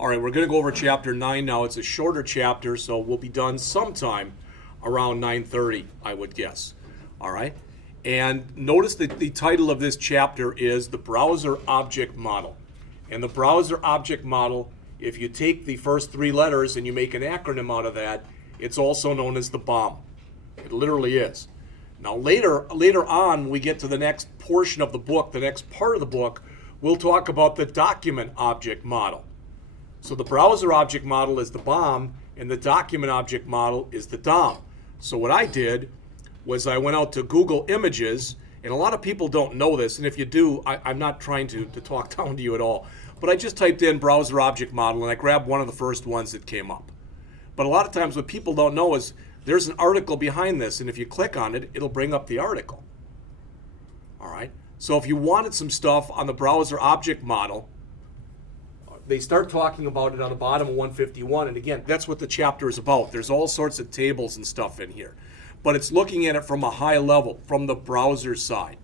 All right, we're going to go over Chapter 9 now. It's a shorter chapter, so we'll be done sometime around 9:30, I would guess. All right? And notice that the title of this chapter is the Browser Object Model. And the Browser Object Model, if you take the first three letters and you make an acronym out of that, it's also known as the BOM. It literally is. Now later on, when we get to the next portion of the book, the next part of the book, we'll talk about the Document Object Model. So the Browser Object Model is the BOM, and the Document Object Model is the DOM. So what I did was I went out to Google Images, and a lot of people don't know this, and if you do, I'm not trying to talk down to you at all, but I just typed in Browser Object Model, and I grabbed one of the first ones that came up. But a lot of times what people don't know is there's an article behind this, and if you click on it, it'll bring up the article. All right? So if you wanted some stuff on the Browser Object Model, they start talking about it on the bottom of 151, and again, that's what the chapter is about. There's all sorts of tables and stuff in here. But it's looking at it from a high level, from the browser side.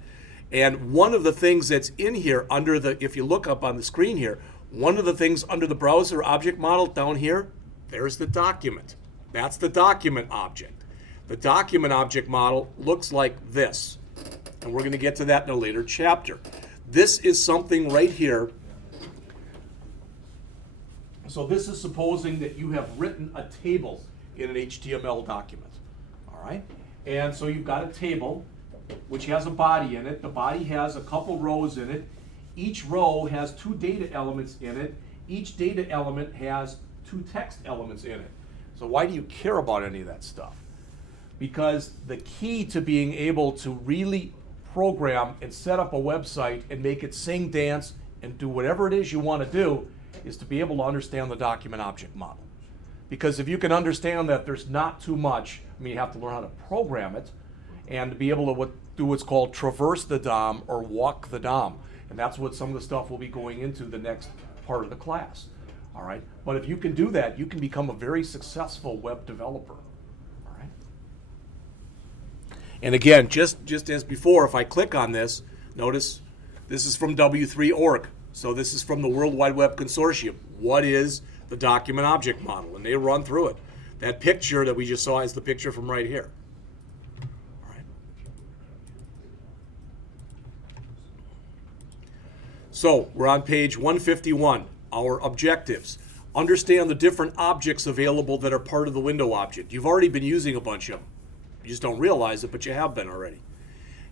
And one of the things that's in here under the, if you look up on the screen here, one of the things under the Browser Object Model down here, there's the document. That's the document object. The document object model looks like this. And we're going to get to that in a later chapter. This is something right here. So this is supposing that you have written a table in an HTML document. All right? And so you've got a table which has a body in it. The body has a couple rows in it. Each row has two data elements in it. Each data element has two text elements in it. So why do you care about any of that stuff? Because the key to being able to really program and set up a website and make it sing, dance, and do whatever it is you want to do is to be able to understand the document object model. Because if you can understand that there's not too much, I mean, you have to learn how to program it and to be able to do what's called traverse the DOM or walk the DOM. And that's what some of the stuff we'll be going into the next part of the class. All right? But if you can do that, you can become a very successful web developer. All right? And again, just as before, if I click on this, notice this is from W3.org. So this is from the World Wide Web Consortium. What is the document object model? And they run through it. That picture that we just saw is the picture from right here. All right. So we're on page 151. Our objectives. Understand the different objects available that are part of the window object. You've already been using a bunch of them. You just don't realize it, but you have been already.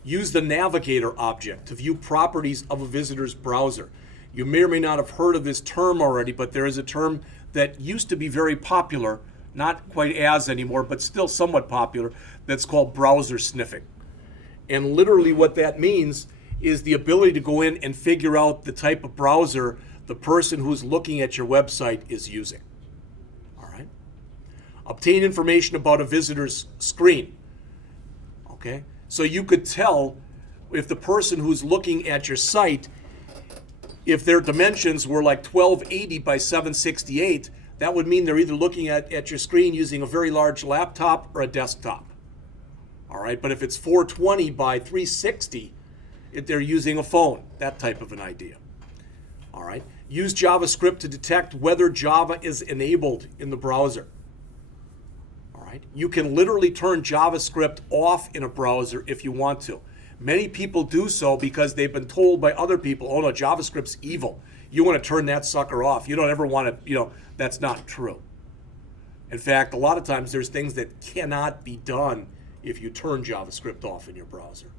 Use the navigator object to view properties of a visitor's browser. You may or may not have heard of this term already, but there is a term that used to be very popular, not quite as anymore, but still somewhat popular, that's called browser sniffing. And literally what that means is the ability to go in and figure out the type of browser the person who's looking at your website is using. All right? Obtain information about a visitor's screen. Okay? So you could tell if the person who's looking at your site, if their dimensions were like 1280 by 768, that would mean they're either looking at your screen using a very large laptop or a desktop. All right? But if it's 420 by 360, they're using a phone, that type of an idea. All right? Use JavaScript to detect whether Java is enabled in the browser. All right? You can literally turn JavaScript off in a browser if you want to. Many people do so because they've been told by other people, oh no, JavaScript's evil. You want to turn that sucker off. You don't ever want to, that's not true. In fact, a lot of times there's things that cannot be done if you turn JavaScript off in your browser.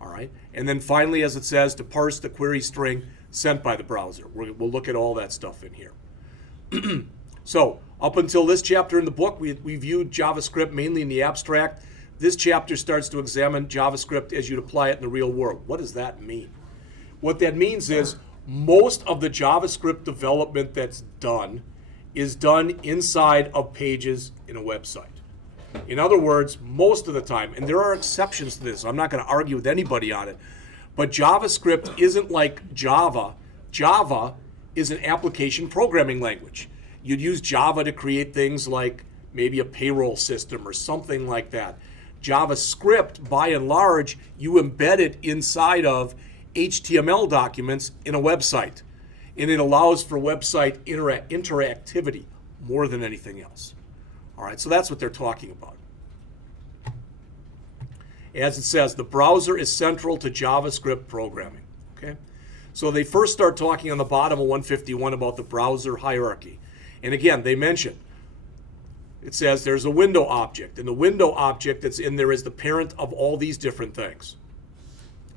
All right? And then finally, as it says, to parse the query string sent by the browser. We'll look at all that stuff in here. So, up until this chapter in the book, we viewed JavaScript mainly in the abstract. This chapter starts to examine JavaScript as you'd apply it in the real world. What does that mean? What that means is most of the JavaScript development that's done is done inside of pages in a website. In other words, most of the time, and there are exceptions to this, so I'm not going to argue with anybody on it, but JavaScript isn't like Java. Java is an application programming language. You'd use Java to create things like maybe a payroll system or something like that. JavaScript, by and large, you embed it inside of HTML documents in a website. and it allows for website interactivity more than anything else. All right, so that's what they're talking about. As it says, the browser is central to JavaScript programming. Okay, so they first start talking on the bottom of 151 about the browser hierarchy. And again, they mention, it says there's a window object, and the window object that's in there is the parent of all these different things.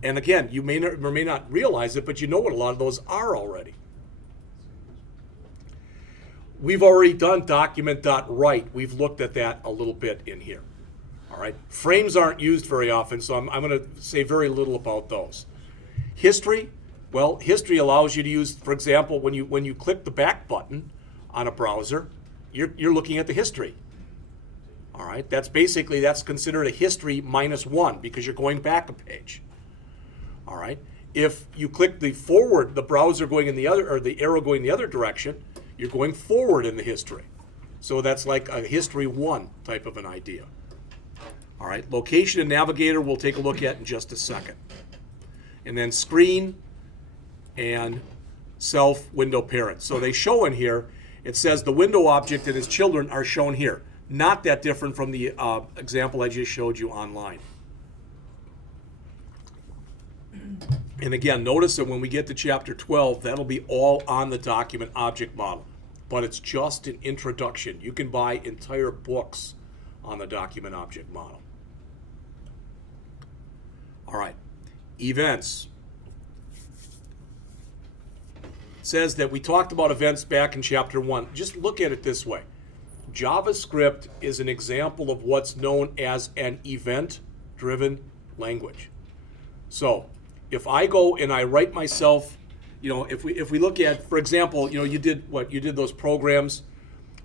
And again, you may not, or may not realize it, but you know what a lot of those are already. We've already done document.write. We've looked at that a little bit in here. All right. Frames aren't used very often, so I'm going to say very little about those. History, well, history allows you to use, for example, when you click the back button on a browser, you're looking at the history. All right. That's considered a history -1 because you're going back a page. All right. If you click the browser going in the other, or the arrow going the other direction, you're going forward in the history. So that's like a history 1 type of an idea. All right, location and navigator we'll take a look at in just a second. And then screen and self window parent. So they show in here, it says the window object and its children are shown here. Not that different from the example I just showed you online. And again, notice that when we get to chapter 12, that'll be all on the document object model. But it's just an introduction. You can buy entire books on the document object model. All right, events. It says that we talked about events back in chapter 1. Just look at it this way. JavaScript is an example of what's known as an event-driven language. So if I go and I write myself, if we look at, for example, you did those programs.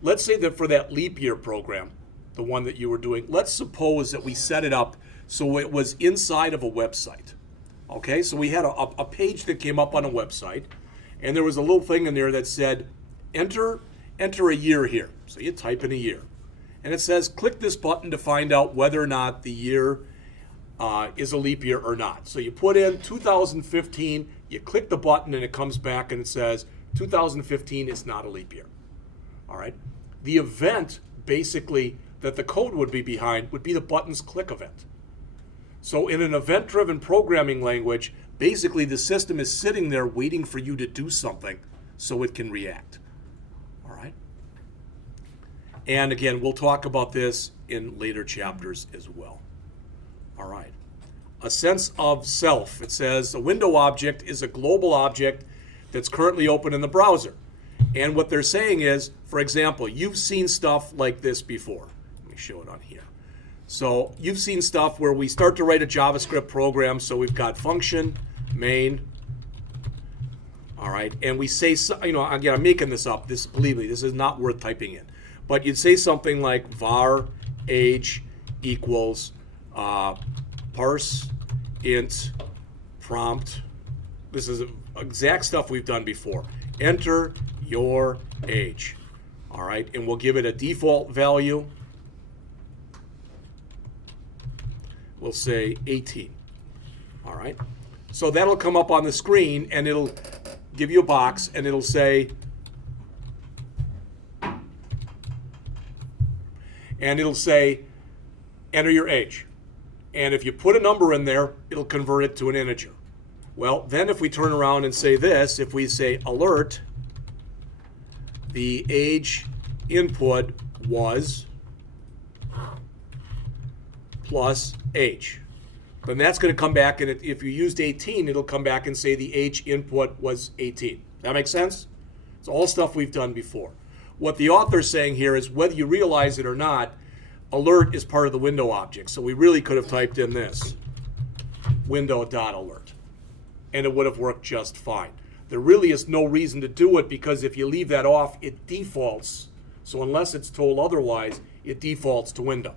Let's say that for that leap year program, the one that you were doing, let's suppose that we set it up so it was inside of a website. Okay, so we had a page that came up on a website, and there was a little thing in there that said, enter a year here. So you type in a year. And it says, click this button to find out whether or not the year is a leap year or not. So you put in 2015, you click the button, and it comes back and it says 2015 is not a leap year. All right. The event, basically, that the code would be behind would be the button's click event. So in an event-driven programming language, basically the system is sitting there waiting for you to do something so it can react. All right. And again, we'll talk about this in later chapters as well. All right. A sense of self. It says a window object is a global object that's currently open in the browser. And what they're saying is, for example, you've seen stuff like this before. Let me show it on here. So you've seen stuff where we start to write a JavaScript program. So we've got function, main. All right. And we say, again, I'm making this up. Believe me, this is not worth typing in. But you'd say something like var age equals parse int prompt. This is exact stuff we've done before. Enter your age. All right, and we'll give it a default value. We'll say 18. All right, so that'll come up on the screen and it'll give you a box and it'll say, enter your age. And if you put a number in there, it'll convert it to an integer. Well, then if we turn around and say this, if we say alert, the age input was plus age. Then that's going to come back, and if you used 18, it'll come back and say the age input was 18. That makes sense? It's all stuff we've done before. What the author's saying here is whether you realize it or not, alert is part of the window object. So we really could have typed in this, window.alert, and it would have worked just fine. There really is no reason to do it because if you leave that off, it defaults. So unless it's told otherwise, it defaults to window.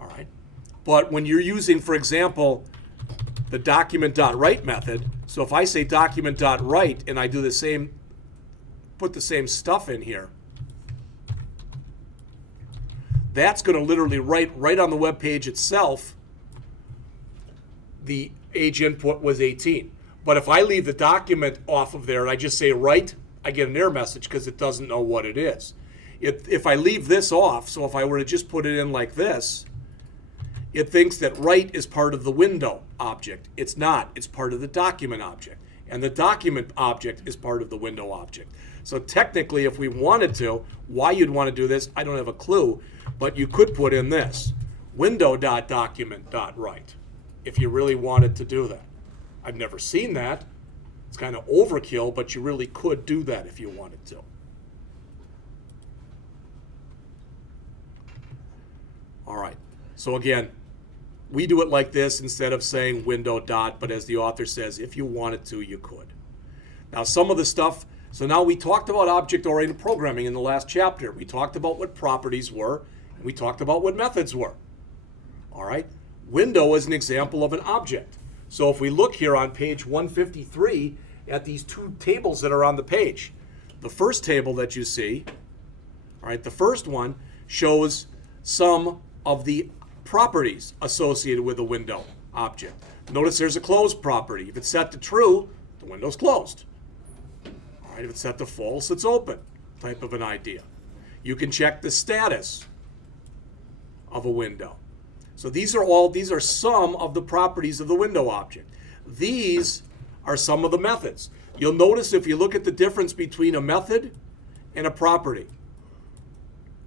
All right. But when you're using, for example, the document.write method, so if I say document.write and I do the same, put the same stuff in here, that's going to literally write right on the web page itself, the age input was 18. But if I leave the document off of there and I just say write, I get an error message because it doesn't know what it is. If I leave this off, so if I were to just put it in like this, it thinks that write is part of the window object. It's not. It's part of the document object. And the document object is part of the window object. So technically, if we wanted to, why you'd want to do this, I don't have a clue, but you could put in this, window.document.write, if you really wanted to do that. I've never seen that. It's kind of overkill, but you really could do that if you wanted to. All right. So again, we do it like this instead of saying window dot, but as the author says, if you wanted to, you could. Now some of the stuff, so now we talked about object-oriented programming in the last chapter. We talked about what properties were, and we talked about what methods were. All right. Window is an example of an object. So if we look here on page 153 at these two tables that are on the page, the first table that you see, all right, the first one shows some of the properties associated with a window object. Notice there's a closed property. If it's set to true, the window's closed. All right, if it's set to false, it's open, type of an idea. You can check the status of a window. So these are some of the properties of the window object. These are some of the methods. You'll notice if you look at the difference between a method and a property.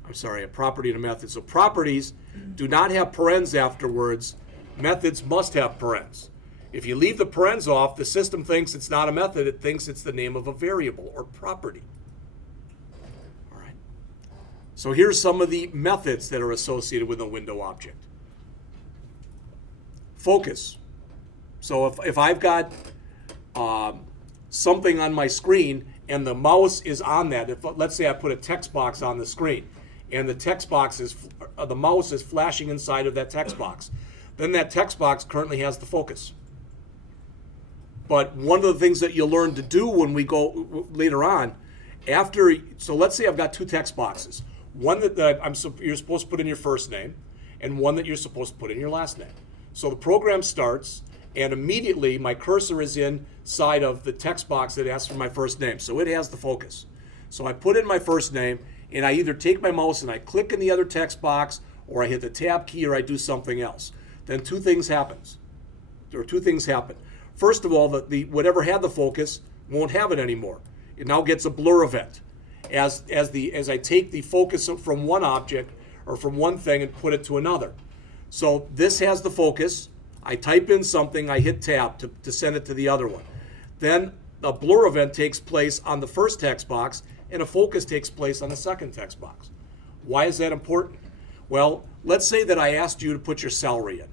I'm sorry, a property and a method. So properties do not have parens afterwards. Methods must have parens. If you leave the parens off, the system thinks it's not a method. It thinks it's the name of a variable or property. All right. So here's some of the methods that are associated with a window object. Focus. So if I've got something on my screen and the mouse is on that, let's say I put a text box on the screen and the text box is, the mouse is flashing inside of that text box, then that text box currently has the focus. But one of the things that you'll learn to do when we go later on, so let's say I've got two text boxes, one that you're supposed to put in your first name and one that you're supposed to put in your last name. So the program starts, and immediately my cursor is inside of the text box that asks for my first name. So it has the focus. So I put in my first name, and I either take my mouse and I click in the other text box, or I hit the tab key, or I do something else. Then two things happen. First of all, whatever had the focus won't have it anymore. It now gets a blur event as I take the focus from one object or from one thing and put it to another. So this has the focus. I type in something, I hit tab to send it to the other one. Then a blur event takes place on the first text box and a focus takes place on the second text box. Why is that important? Well, let's say that I asked you to put your salary in.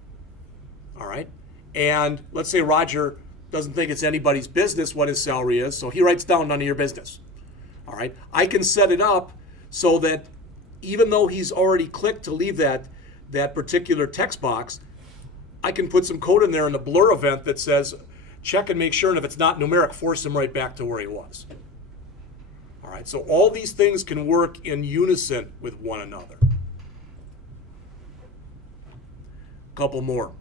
All right? And let's say Roger doesn't think it's anybody's business what his salary is, so he writes down none of your business. All right? I can set it up so that even though he's already clicked to leave that particular text box, I can put some code in there in the blur event that says, check and make sure, and if it's not numeric, force him right back to where he was. All right, so all these things can work in unison with one another. Couple more.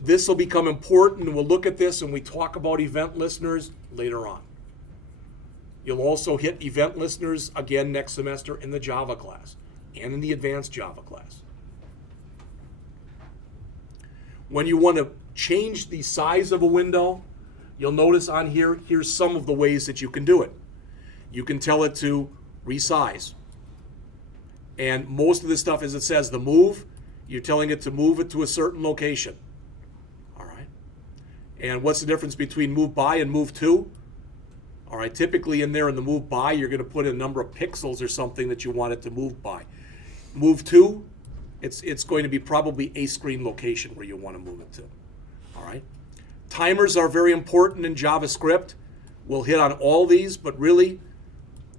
This will become important, and we'll look at this when we talk about event listeners later on. You'll also hit event listeners again next semester in the Java class and in the advanced Java class. When you want to change the size of a window, you'll notice on here, here's some of the ways that you can do it. You can tell it to resize. And most of this stuff, as it says, the move, you're telling it to move it to a certain location. All right. And what's the difference between move by and move to? All right, typically in there in the move by, you're going to put a number of pixels or something that you want it to move by. Move to, it's going to be probably a screen location where you want to move it to. All right. Timers are very important in JavaScript. We'll hit on all these, but really,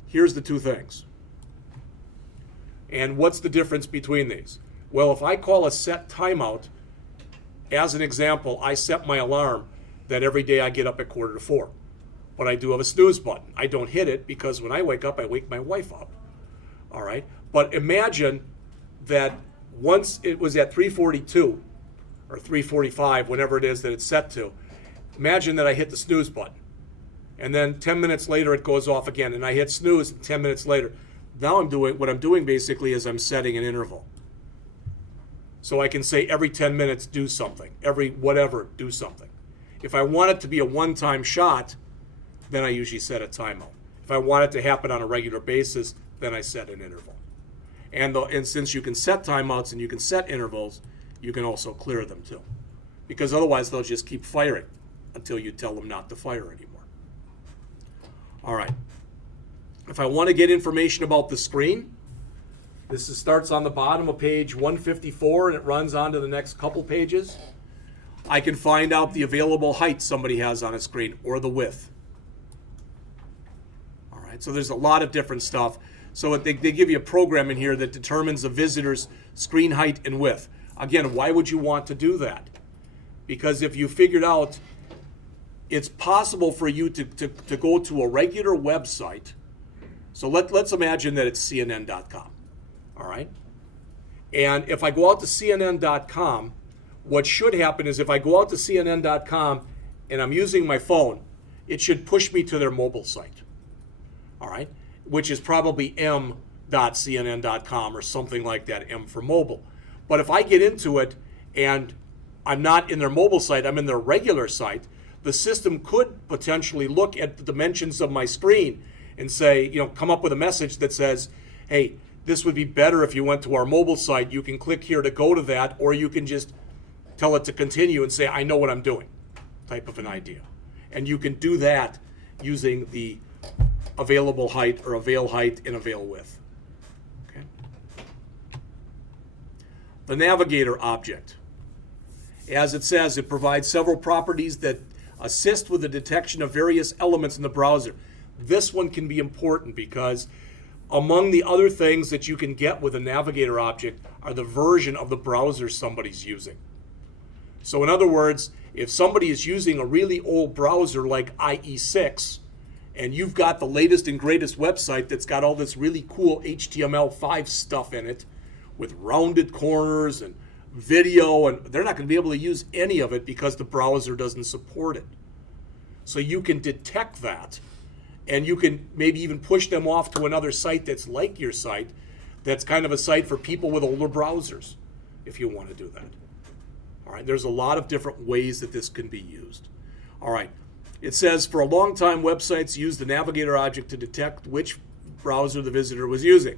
here's the two things. And what's the difference between these? Well, if I call a set timeout, as an example, I set my alarm that every day I get up at 3:45. But I do have a snooze button. I don't hit it because when I wake up, I wake my wife up. All right? But imagine that once it was at 3:42, or 3:45, whenever it is that it's set to. Imagine that I hit the snooze button, and then 10 minutes later it goes off again, and I hit snooze, and 10 minutes later. Now what I'm doing basically is I'm setting an interval. So I can say every 10 minutes do something, every whatever do something. If I want it to be a one-time shot, then I usually set a timeout. If I want it to happen on a regular basis, then I set an interval. And since you can set timeouts and you can set intervals, you can also clear them too. Because otherwise they'll just keep firing until you tell them not to fire anymore. All right. If I want to get information about the screen, starts on the bottom of page 154 and it runs on to the next couple pages. I can find out the available height somebody has on a screen or the width. All right, so there's a lot of different stuff. So they give you a program in here that determines the visitor's screen height and width. Again, why would you want to do that? Because if you figured out it's possible for you to go to a regular website. So let's imagine that it's CNN.com. All right? And if I go out to CNN.com, what should happen is if I go out to CNN.com and I'm using my phone, it should push me to their mobile site. All right? Which is probably m.cnn.com or something like that, M for mobile. But if I get into it and I'm not in their mobile site, I'm in their regular site, the system could potentially look at the dimensions of my screen and say, come up with a message that says, hey, this would be better if you went to our mobile site. You can click here to go to that, or you can just tell it to continue and say, I know what I'm doing, type of an idea. And you can do that using the available height or avail height and avail width. Okay. The navigator object. As it says, it provides several properties that assist with the detection of various elements in the browser. This one can be important because among the other things that you can get with a navigator object are the version of the browser somebody's using. So in other words, if somebody is using a really old browser like IE6, and you've got the latest and greatest website that's got all this really cool HTML5 stuff in it with rounded corners and video, and they're not going to be able to use any of it because the browser doesn't support it. So you can detect that, and you can maybe even push them off to another site that's like your site, that's kind of a site for people with older browsers, if you want to do that. All right, there's a lot of different ways that this can be used. All right, it says for a long time, websites use the navigator object to detect which browser the visitor was using.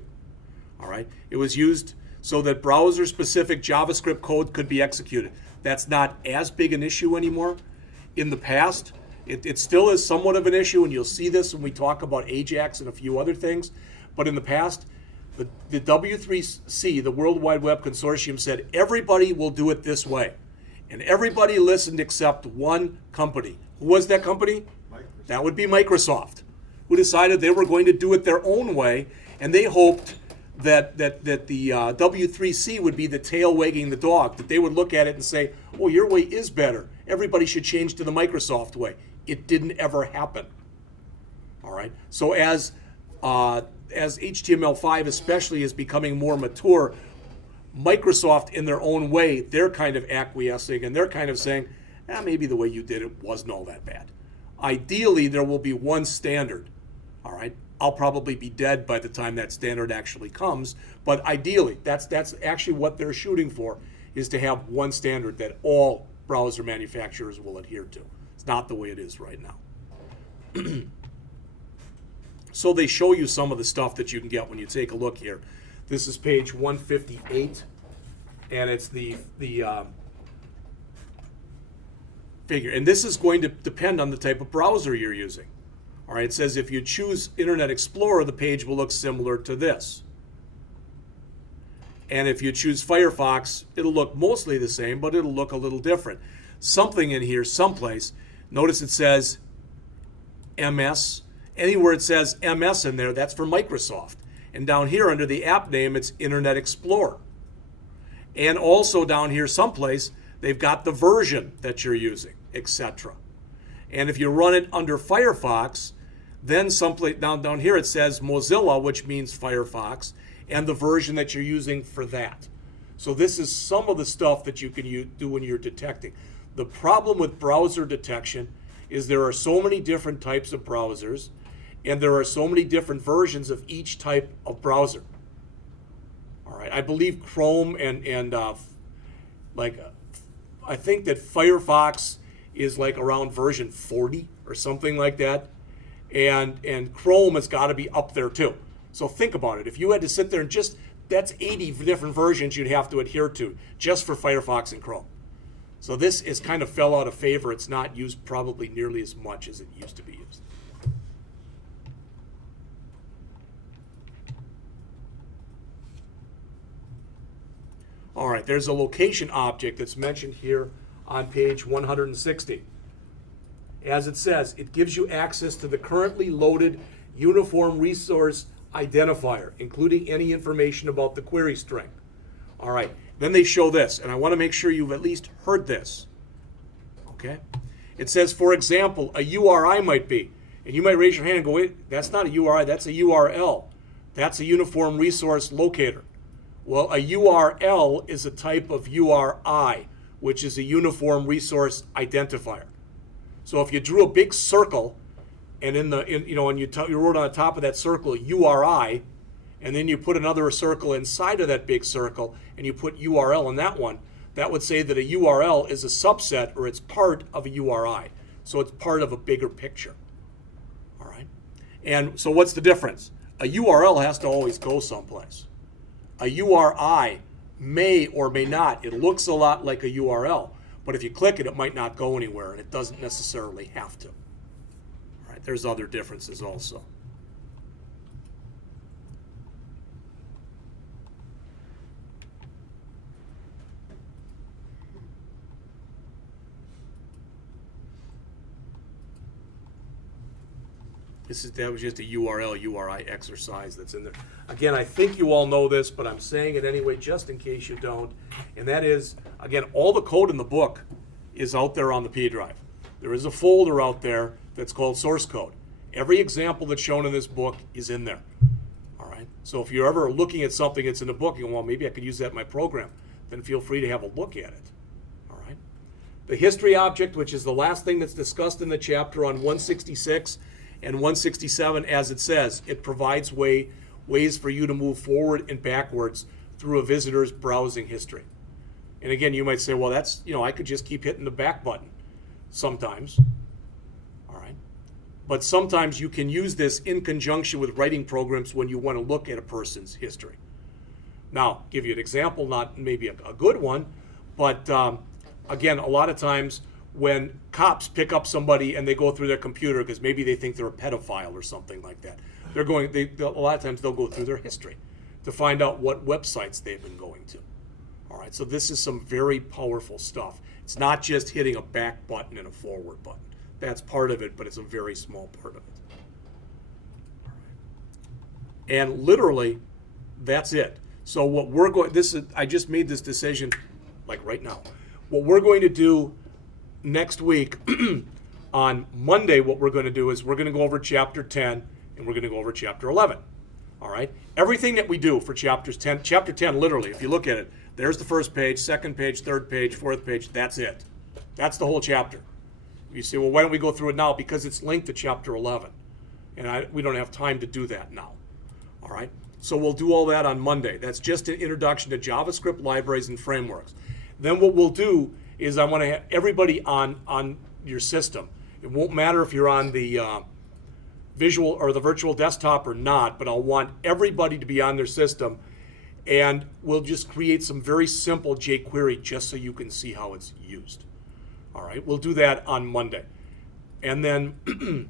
All right, it was used so that browser-specific JavaScript code could be executed. That's not as big an issue anymore. In the past, it still is somewhat of an issue, and you'll see this when we talk about Ajax and a few other things. But in the past, the W3C, the World Wide Web Consortium, said everybody will do it this way. And everybody listened except one company. Who was that company? Microsoft. That would be Microsoft, who decided they were going to do it their own way, and they hoped that the W3C would be the tail wagging the dog, that they would look at it and say, oh, your way is better. Everybody should change to the Microsoft way. It didn't ever happen. All right. So as HTML5 especially is becoming more mature, Microsoft in their own way, they're kind of acquiescing and they're kind of saying, maybe the way you did it wasn't all that bad. Ideally, there will be one standard. All right. I'll probably be dead by the time that standard actually comes, but ideally, that's actually what they're shooting for, is to have one standard that all browser manufacturers will adhere to. It's not the way it is right now. So they show you some of the stuff that you can get when you take a look here. This is page 158, and it's the figure. And this is going to depend on the type of browser you're using. All right, it says if you choose Internet Explorer, the page will look similar to this. And if you choose Firefox, it'll look mostly the same, but it'll look a little different. Something in here, someplace, notice it says MS. Anywhere it says MS in there, that's for Microsoft. And down here under the app name, it's Internet Explorer. And also down here someplace, they've got the version that you're using, etc. And if you run it under Firefox, then someplace down here it says Mozilla, which means Firefox, and the version that you're using for that. So this is some of the stuff that you can do when you're detecting. The problem with browser detection is there are so many different types of browsers, and there are so many different versions of each type of browser. All right, I believe Chrome and I think that Firefox is like around version 40 or something like that, and Chrome has got to be up there too. So think about it. If you had to sit there and that's 80 different versions you'd have to adhere to just for Firefox and Chrome. So this is kind of fell out of favor. It's not used probably nearly as much as it used to be used. All right, there's a location object that's mentioned here on page 160. As it says, it gives you access to the currently loaded uniform resource identifier, including any information about the query string. All right, then they show this, and I want to make sure you've at least heard this. Okay? It says, for example, a URI might be, and you might raise your hand and go, wait, that's not a URI, that's a URL. That's a uniform resource locator. Well, a URL is a type of URI, which is a uniform resource identifier. So if you drew a big circle, and you wrote on the top of that circle URI, and then you put another circle inside of that big circle, and you put URL in that one, that would say that a URL is a subset, or it's part of a URI. So it's part of a bigger picture. All right? And so what's the difference? A URL has to always go someplace. A URI may or may not. It looks a lot like a URL, but if you click it, it might not go anywhere, and it doesn't necessarily have to. All right, there's other differences also. That was just a URL, URI exercise that's in there. Again, I think you all know this, but I'm saying it anyway just in case you don't. And that is, again, all the code in the book is out there on the P drive. There is a folder out there that's called source code. Every example that's shown in this book is in there. All right. So if you're ever looking at something that's in the book, you go, well, maybe I could use that in my program, then feel free to have a look at it. All right. The history object, which is the last thing that's discussed in the chapter on 166 and 167, as it says, it provides ways for you to move forward and backwards through a visitor's browsing history. And again, you might say, well, that's, I could just keep hitting the back button sometimes. All right. But sometimes you can use this in conjunction with writing programs when you want to look at a person's history. Now, give you an example, not maybe a good one, but again, a lot of times when cops pick up somebody and they go through their computer because maybe they think they're a pedophile or something like that, a lot of times they'll go through their history to find out what websites they've been going to. All right, so this is some very powerful stuff. It's not just hitting a back button and a forward button. That's part of it, but it's a very small part of it. All right. And literally, that's it. So what we're going, I just made this decision like right now. What we're going to do next week, on Monday, what we're going to do is we're going to go over Chapter 10 and we're going to go over Chapter 11. All right? Everything that we do for Chapter 10, literally, if you look at it, there's the first page, second page, third page, fourth page, that's it. That's the whole chapter. You say, well, why don't we go through it now? Because it's linked to Chapter 11. And we don't have time to do that now. All right? So we'll do all that on Monday. That's just an introduction to JavaScript libraries and frameworks. Then what we'll do is I want to have everybody on your system. It won't matter if you're on the visual or the virtual desktop or not, but I'll want everybody to be on their system, and we'll just create some very simple jQuery just so you can see how it's used. All right, we'll do that on Monday. And then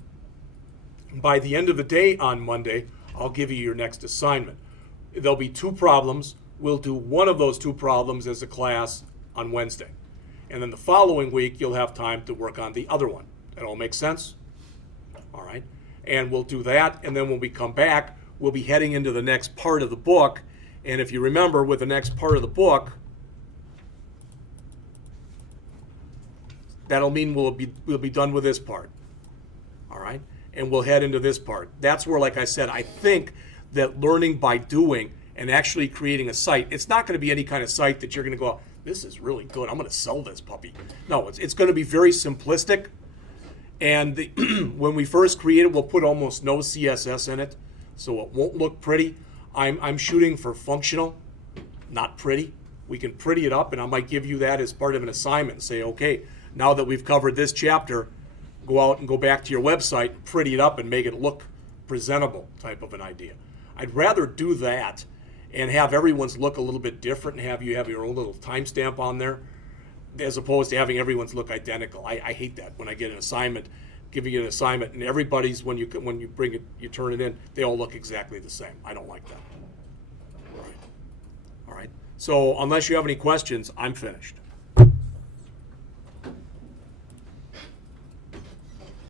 by the end of the day on Monday, I'll give you your next assignment. There'll be 2 problems. We'll do one of those 2 problems as a class on Wednesday. And then the following week, you'll have time to work on the other one. That all makes sense? All right. And we'll do that, and then when we come back, we'll be heading into the next part of the book. And if you remember, with the next part of the book, that'll mean we'll be done with this part. All right? And we'll head into this part. That's where, like I said, I think that learning by doing and actually creating a site. It's not going to be any kind of site that you're going to go, this is really good, I'm going to sell this puppy. No, it's going to be very simplistic. And when we first create it, we'll put almost no CSS in it, so it won't look pretty. I'm shooting for functional, not pretty. We can pretty it up, and I might give you that as part of an assignment and say, okay, now that we've covered this chapter, go out and go back to your website and pretty it up and make it look presentable, type of an idea. I'd rather do that and have everyone's look a little bit different and have you have your own little timestamp on there, as opposed to having everyone's look identical. I hate that when I get an assignment, giving you an assignment, and everybody's, when you bring it, you turn it in, they all look exactly the same. I don't like that. All right. So unless you have any questions, I'm finished.